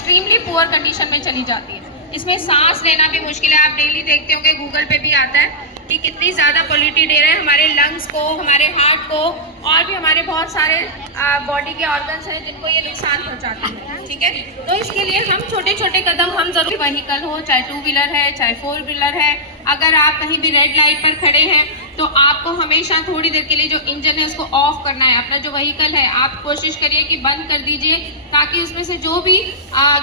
Extremely poor condition में चली जाती है। इसमें सांस लेना भी मुश्किल है। आप डेली देखते होंगे, गूगल पे भी आता है कि कितनी ज़्यादा पॉल्यूटेड एयर है। हमारे लंग्स को, हमारे हार्ट को और भी हमारे बहुत सारे बॉडी के ऑर्गन्स हैं जिनको ये नुकसान पहुंचाती है। ठीक है, तो इसके लिए हम छोटे छोटे कदम हम जरूर, व्हीकल हो, चाहे 2 व्हीलर है चाहे 4 व्हीलर है, अगर आप कहीं भी रेड लाइट पर खड़े हैं तो आपको हमेशा थोड़ी देर के लिए जो इंजन है उसको ऑफ करना है। अपना जो व्हीकल है आप कोशिश करिए कि बंद कर दीजिए, ताकि उसमें से जो भी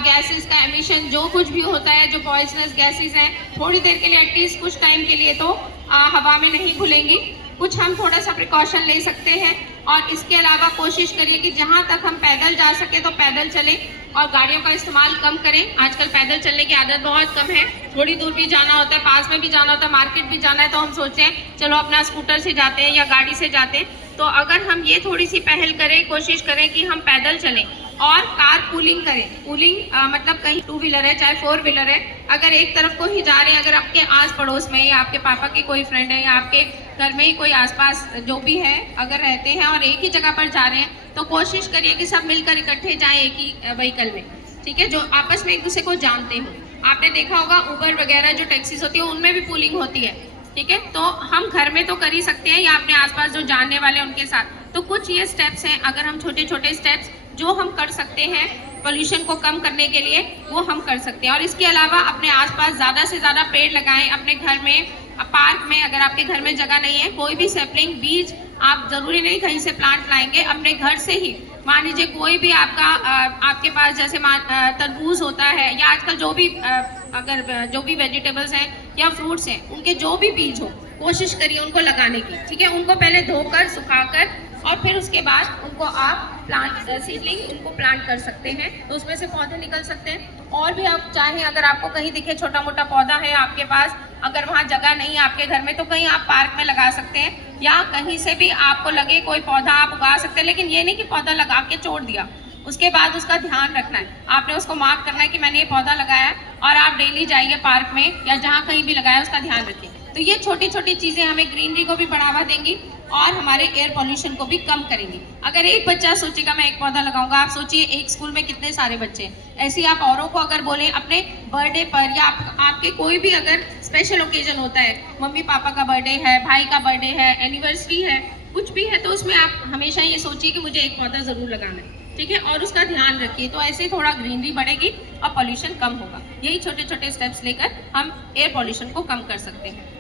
गैसेस का एमिशन, जो कुछ भी होता है, जो पॉइजनस गैसेस हैं, थोड़ी देर के लिए, एटलीस्ट कुछ टाइम के लिए तो हवा में नहीं घुलेंगी। कुछ हम थोड़ा सा प्रिकॉशन ले सकते हैं। और इसके अलावा कोशिश करिए कि जहाँ तक हम पैदल जा सके तो पैदल चलें और गाड़ियों का इस्तेमाल कम करें। आजकल पैदल चलने की आदत बहुत कम है। थोड़ी दूर भी जाना होता है, पास में भी जाना होता है, मार्केट भी जाना है, तो हम सोचते हैं चलो अपना स्कूटर से जाते हैं या गाड़ी से जाते हैं। तो अगर हम ये थोड़ी सी पहल करें, कोशिश करें कि हम पैदल चलें और कार पूलिंग करें। पूलिंग मतलब कहीं 2 व्हीलर है चाहे 4 व्हीलर है, अगर एक तरफ को ही जा रहे हैं, अगर आपके आस पड़ोस में या आपके पापा के कोई फ्रेंड है या आपके घर में ही कोई आसपास जो भी है अगर रहते हैं और एक ही जगह पर जा रहे हैं, तो कोशिश करिए कि सब मिलकर इकट्ठे जाएं एक ही व्हीकल में। ठीक है, जो आपस में एक दूसरे को जानते हो। आपने देखा होगा उबर वगैरह जो टैक्सीज होती है उनमें भी पूलिंग होती है। ठीक है, तो हम घर में तो कर ही सकते हैं या अपने आसपास जो जानने वाले उनके साथ। तो कुछ ये स्टेप्स हैं, अगर हम छोटे छोटे स्टेप्स जो हम कर सकते हैं पोल्यूशन को कम करने के लिए, वो हम कर सकते हैं। और इसके अलावा अपने आसपास ज़्यादा से ज़्यादा पेड़ लगाएं। अपने घर में, पार्क में, अगर आपके घर में जगह नहीं है, कोई भी सैपलिंग, बीज, आप जरूरी नहीं कहीं से प्लांट लाएंगे, अपने घर से ही, मान लीजिए कोई भी आपके पास जैसे तरबूज होता है या आजकल जो भी अगर जो भी वेजिटेबल्स हैं या फ्रूट्स हैं, उनके जो भी बीज हो, कोशिश करिए उनको लगाने की। ठीक है, उनको पहले धोकर, सुखाकर और फिर उसके बाद उनको आप सीडलिंग उनको प्लांट कर सकते हैं, तो उसमें से पौधे निकल सकते हैं। और भी आप चाहें, अगर आपको कहीं दिखे छोटा मोटा पौधा है आपके पास, अगर वहाँ जगह नहीं है आपके घर में, तो कहीं आप पार्क में लगा सकते हैं या कहीं से भी आपको लगे कोई पौधा आप उगा सकते हैं। लेकिन ये नहीं कि पौधा लगा के छोड़ दिया, उसके बाद उसका ध्यान रखना है। आपने उसको मार्क करना है कि मैंने ये पौधा लगाया, और आप डेली जाइए पार्क में या जहाँ कहीं भी लगाया उसका ध्यान रखिए। तो ये छोटी छोटी चीज़ें हमें ग्रीनरी को भी बढ़ावा देंगी और हमारे एयर पॉल्यूशन को भी कम करेंगी। अगर एक बच्चा सोचेगा मैं एक पौधा लगाऊंगा, आप सोचिए एक स्कूल में कितने सारे बच्चे हैं। ऐसे ही आप औरों को अगर बोलें, अपने बर्थडे पर या आपके कोई भी अगर स्पेशल ओकेजन होता है, मम्मी पापा का बर्थडे है, भाई का बर्थडे है, एनिवर्सरी है, कुछ भी है, तो उसमें आप हमेशा ये सोचिए कि मुझे एक पौधा ज़रूर लगाना है। ठीक है, और उसका ध्यान रखिए। तो ऐसे थोड़ा ग्रीनरी बढ़ेगी और पॉल्यूशन कम होगा। यही छोटे छोटे स्टेप्स लेकर हम एयर पॉल्यूशन को कम कर सकते हैं।